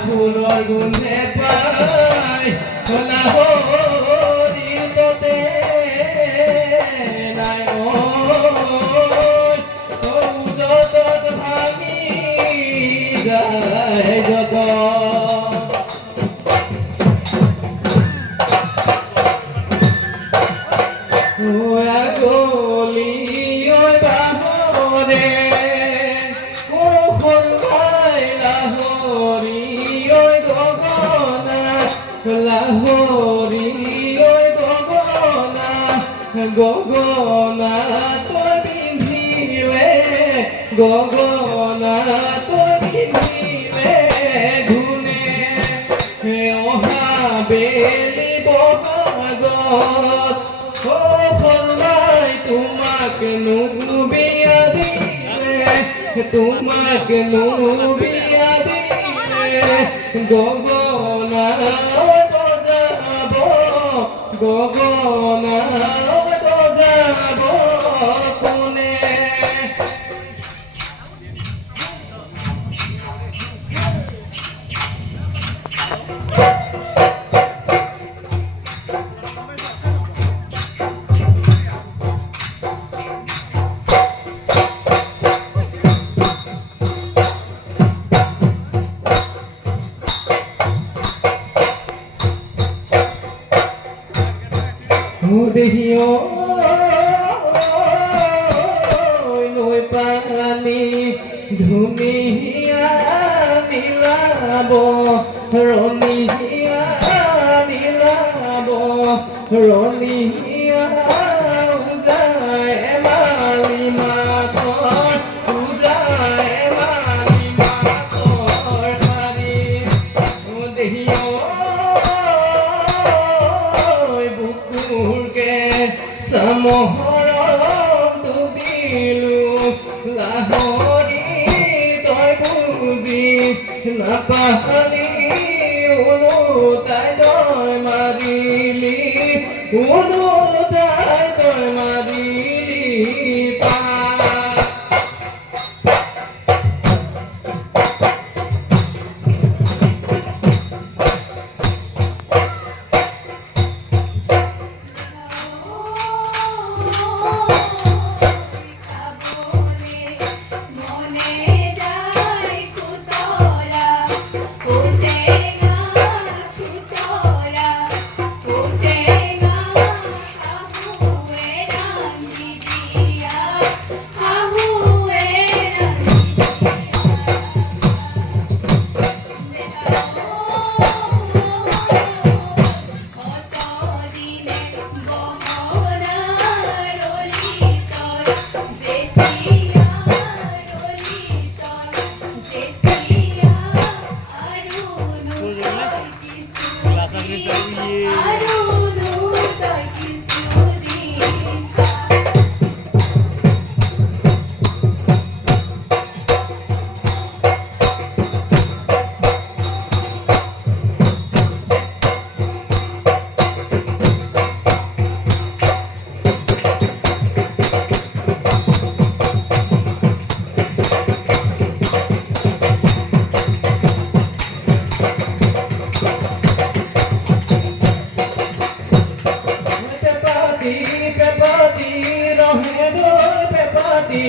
ফুলৰ গুণে পাই লাহৰিৰ ততে নাই যতত ভাঙি যায় যত গলি বাহৰে লাহৰি গগনা তই পিন্ধিলে গগনা তই পিন্ধিলে ধুনে অহা বেলি বহাগত সলাই তোমাক নুবিয়া দিলে তোমাক নুবিয়া দিলে গগনা গগনা যাব কোনে দেহিও নৈ পানী ধুনীয়া নীলাব ৰঙীয়া নীলাব ৰঙীয়া উজাই মালি মাথৰ উজাই মালি মাথৰ মাৰি দেহিও চামহৰম ডুবিলো লাহৰি তই বুজি নাপালি ওলোটাই তই মাৰিলি ওলোটাই তই মাৰিলি পা Gracias.